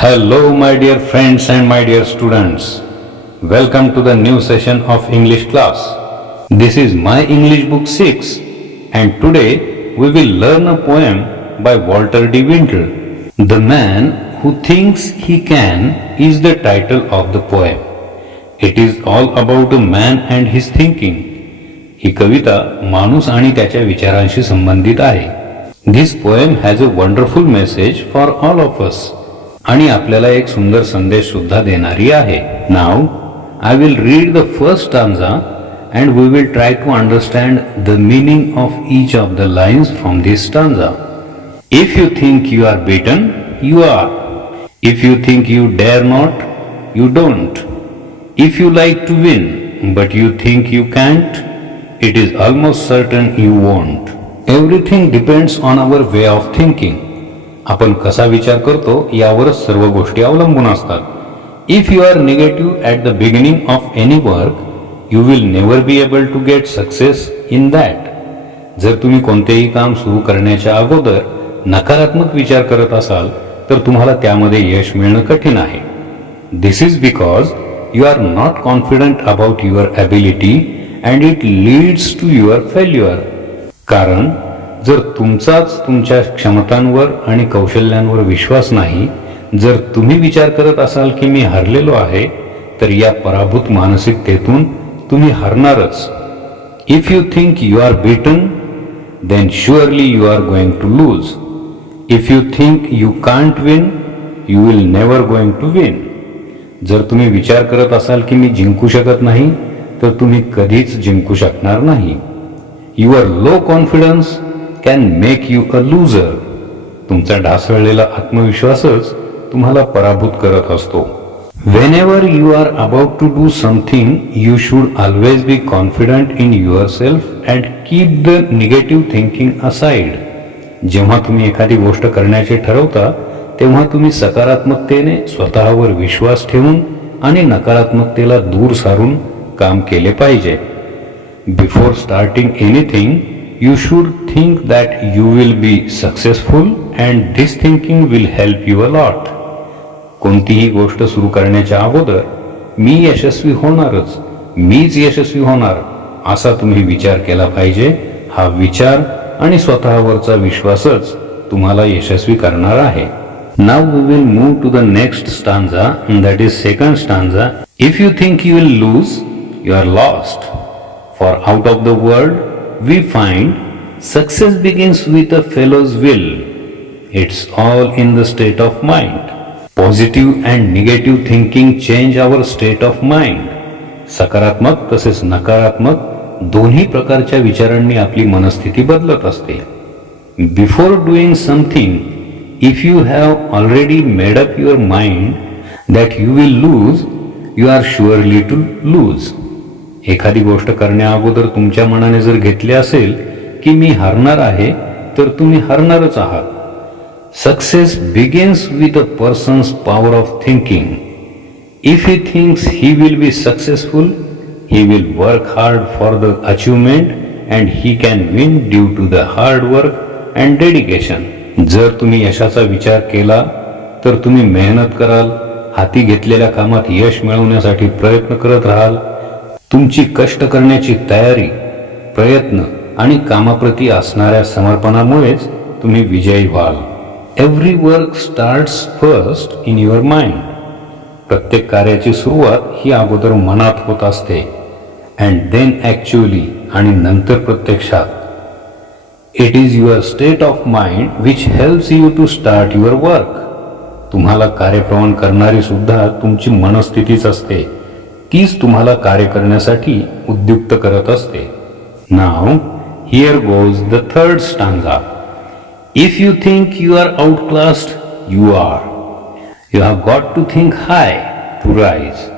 Hello, my dear friends and my dear students. Welcome to the new session of English class. This is my English book 6, and today we will learn a poem by Walter de Winter. The Man Who Thinks He Can is the title of the poem. It is all about a man and his thinking. ही कविता माणूस आणि त्याच्या विचारांशी संबंधित आहे. This poem has a wonderful message for all of us. आणि आपल्याला एक सुंदर संदेश सुद्धा देणारी आहे. Now I will read the first stanza and we will try to understand the meaning of each of the lines from this stanza. If you think you are beaten, you are. If you think you dare not, you don't. If you like to win, but you think you can't, it is almost certain you won't. Everything depends on our way of thinking. आपण कसा विचार करतो यावरच सर्व गोष्टी अवलंबून असतात. If you are negative at the beginning of any work, you will never be able to get success in that. जर तुम्ही कोणतेही काम सुरू करण्याच्या अगोदर नकारात्मक विचार करत असाल तर तुम्हाला त्यामध्ये यश मिळणं कठीण आहे. This is because you are not confident about your ability and it leads to your failure. कारण जर तुमचाच तुमच्या क्षमतांवर आणि कौशल्यांवर विश्वास नाही, जर तुम्ही विचार करत असाल की मी हरलेलो आहे, तर या पराभूत मानसिकतेतून तुम्ही हरणारच. If you think you are beaten, then surely you are going to lose. If you think you can't win, you will never going to win. जर तुम्ही विचार करत असाल की मी जिंकू शकत नाही, तर तुम्ही कधीच जिंकू शकणार नाही. Your low confidence can make you a loser. तुमचा ढासळलेला आत्मविश्वासच तुम्हाला पराभूत करत असतो. Whenever you are about to do something, you should always be confident in yourself and keep the negative thinking aside. जेव्हा तुम्ही एखादी गोष्ट करण्याचे ठरवता, तेव्हा तुम्ही सकारात्मकतेने स्वतःवर विश्वास ठेवून आणि नकारात्मकतेला दूर सारून काम केले पाहिजे. Before starting anything, you should think that you will be successful and this thinking will help you a lot. कोणतीही गोष्ट सुरू करण्याच्या अगोदर मी यशस्वी होणारच, मीच यशस्वी होणार असा तुम्ही विचार केला पाहिजे. हा विचार आणि स्वतःवरचा विश्वासच तुम्हाला यशस्वी करणार आहे. Now we will move to the next stanza, and that is second stanza. If you think you will lose, you are lost. For out of the world we find success begins with a fellow's will. It's all in the state of mind. Positive and negative thinking change our state of mind. सकारात्मक तसेच नकारात्मक दोन्ही प्रकारच्या विचारांनी आपली मनस्थिती बदलत असते. Before doing something, if you have already made up your mind that you will lose, you are surely to lose. एखादी गोष्ट करण्या अगोदर तुमच्या मनाने जर घेतले असेल की मी हरणार आहे, तर तुम्ही हरणारच आहात. Success begins with a person's power of thinking. If he thinks he will be successful, he will work hard for the achievement and he can win due to the hard work and dedication. जर तुम्ही यशाचा विचार केला तर तुम्ही मेहनत कराल, हाती घेतलेल्या कामात यश मिळवण्यासाठी प्रयत्न करत राहाल. तुमची कष्ट करण्याची तयारी, प्रयत्न आणि कामाप्रती असणाऱ्या समर्पणामुळेच तुम्ही विजयी व्हाल. Every work starts first in your mind. प्रत्येक कार्याची सुरुवात ही अगोदर मनात होत असते. अँड देन ॲक्च्युअली, आणि नंतर प्रत्यक्षात. It is your state of mind which helps you to start your work. तुम्हाला कार्यप्रवण करणारी सुद्धा तुमची मनस्थितीच असते. तीच तुम्हाला कार्य करण्यासाठी उद्युक्त करत असते. Now here goes the third stanza. If you think you are outclassed, you are. You have got to think high to rise.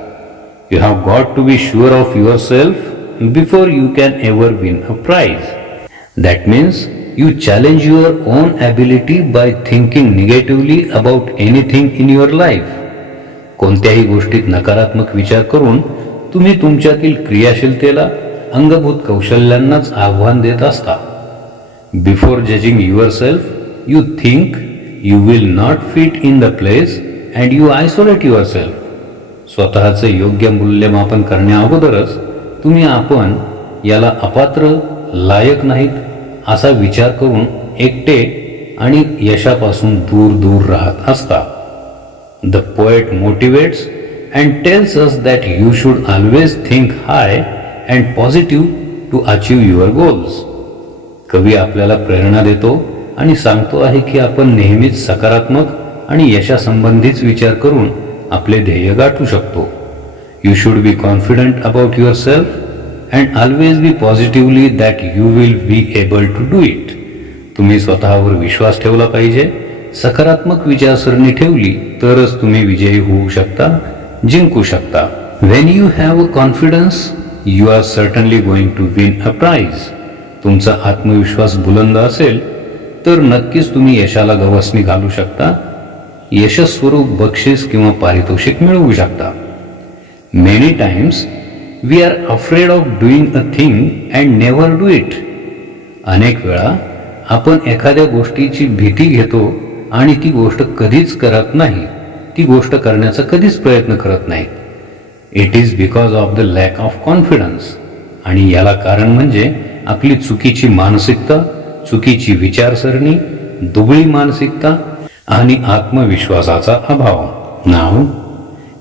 You have got to be sure of yourself before you can ever win a prize. That means you challenge your own ability by thinking negatively about anything in your life. कोणत्याही गोष्टीत नकारात्मक विचार करून तुम्ही तुमच्यातील क्रियाशीलतेला, अंगभूत कौशल्यांनाच आव्हान देत असता. Before judging yourself, you think you will not fit in the place and you isolate yourself. स्वतःचे योग्य मूल्यमापन करण्याअगोदरच तुम्ही आपण याला अपात्र, लायक नाहीत असा विचार करून एकटे आणि यशापासून दूर दूर राहत असता. The poet motivates and tells us that you should always think high and positive to achieve your goals. कवी आपल्याला प्रेरणा देतो आणि सांगतो आहे की आपण नेहमीच सकारात्मक आणि यशासंबंधीच विचार करून आपले ध्येय गाठू शकतो. You should be confident about yourself and always be positively that you will be able to do it. तुम्ही स्वतःवर विश्वास ठेवला पाहिजे. सकारात्मक विचारसरणी ठेवली तरच तुम्ही विजयी होऊ शकता, जिंकू शकता. When you have a confidence, you are certainly going to win a prize. तुमचा आत्मविश्वास बुलंद असेल तर नक्कीच तुम्ही यशाला गवसणी घालू शकता, यशस्वरूप बक्षीस किंवा पारितोषिक मिळवू शकता. Many times we are afraid of doing a thing and never do it. अनेक वेळा आपण एखाद्या गोष्टीची भीती घेतो आणि ती गोष्ट कधीच करत नाही, ती गोष्ट करण्याचा कधीच प्रयत्न करत नाही. It is because of the lack of confidence. आणि याला कारण म्हणजे आपली चुकीची मानसिकता, चुकीची विचारसरणी, दुबळी मानसिकता आणि आत्मविश्वासाचा अभाव. नाव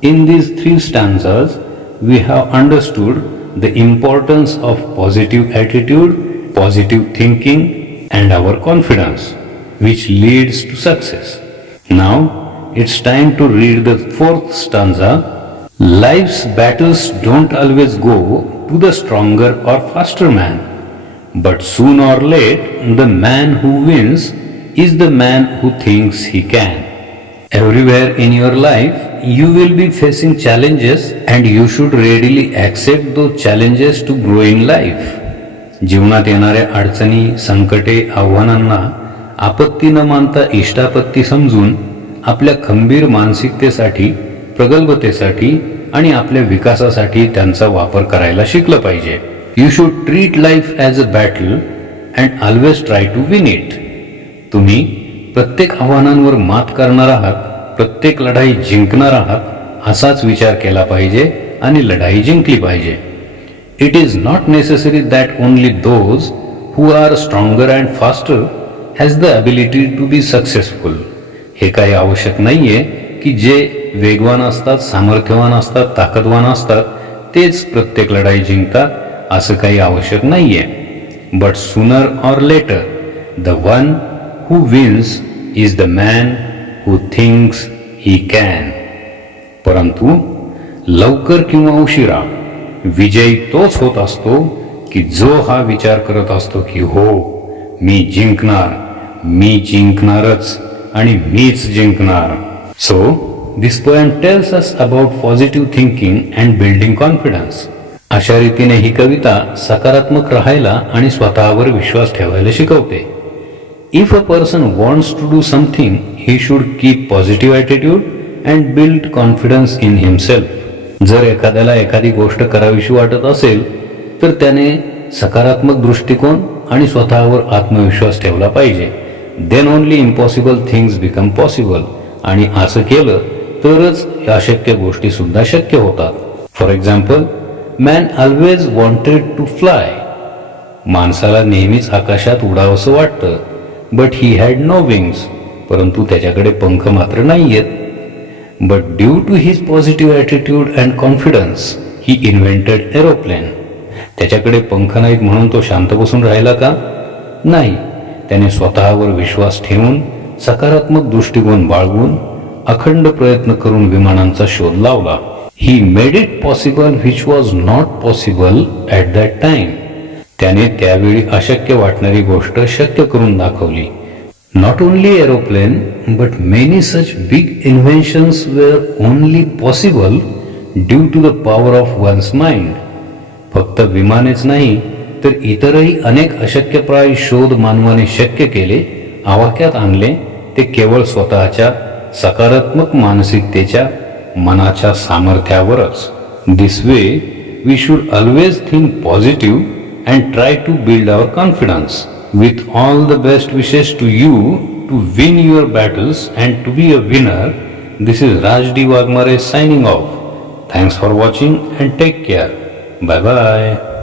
in these 3 stanzas we have understood the importance of positive attitude, positive thinking and our confidence which leads to success. Now it's time to read the 4th stanza. Life's battles don't always go to the stronger or faster man, but soon or late the man who wins is the man who thinks he can. Everywhere in your life you will be facing challenges and you should readily accept those challenges to grow in life. जीवनात येणाऱ्या अडचणी, संकटे, आव्हानांना आपत्ती न मानता इष्टापत्ती समजून आपल्या खंबीर मानसिकतेसाठी, प्रगल्भतेसाठी आणि आपल्या विकासासाठी त्यांचा वापर करायला शिकलं पाहिजे. You should treat life as a battle and always try to win it. तुम्ही प्रत्येक आव्हानांवर मात करणार आहात, प्रत्येक लढाई जिंकणार आहात असाच विचार केला पाहिजे आणि लढाई जिंकली पाहिजे. It is not necessary that only those who are stronger and faster has the ability to be successful. हे काही आवश्यक नाहीये की जे वेगवान असतात, सामर्थ्यवान असतात, ताकदवान असतात तेच प्रत्येक लढाई जिंकतात, असं काही आवश्यक नाहीये. But sooner or later the one who wins is the man who thinks he can. परंतु लवकर किंवा उशिरा विजयी तोच होत असतो की जो हा विचार करत असतो की हो, मी जिंकणार, मी जिंकणारच आणि मीच जिंकणार. So this poem tells us about positive thinking and building confidence. अशा रीतीने ही कविता सकारात्मक राहायला आणि स्वतःवर विश्वास ठेवायला शिकवते. If a person wants to do something he should keep positive attitude and build confidence in himself. जर एखाद्याला एखादी गोष्ट करावीशी वाटत असेल तर त्याने सकारात्मक दृष्टिकोन आणि स्वतःवर आत्मविश्वास ठेवला पाहिजे. Then only impossible things become possible. आणि असं केलं तरच अशक्य गोष्टी सुद्धा शक्य होतात. For example, man always wanted to fly. माणसाला नेहमीच आकाशात उडावंसं वाटतं. But he had no wings. परंतु त्याच्याकडे पंख मात्र नाहीयेत. But due to his positive attitude and confidence he invented aeroplane. त्याच्याकडे पंख नाहीत म्हणून तो शांत बसून राहिला का? नाही. त्याने स्वतःवर विश्वास ठेवून, सकारात्मक दृष्टिकोन बाळगून, अखंड प्रयत्न करून विमानांचा शोध लावला. He made it possible which was not possible at that time. त्याने त्यावेळी अशक्य वाटणारी गोष्ट शक्य करून दाखवली. Not only aeroplane but many such big inventions were only possible due to the power of one's mind. फक्त विमानेच नाही तर इतरही अनेक अशक्यप्राय शोध मानवाने शक्य केले, आवाक्यात आणले, ते केवळ स्वतःच्या सकारात्मक मानसिकतेच्या, मनाच्या सामर्थ्यावरच. This way we should always think positive and try to build our confidence. With all the best wishes to you to win your battles and to be a winner. This is Raj D. Wagmare signing off. Thanks for watching and take care. Bye bye.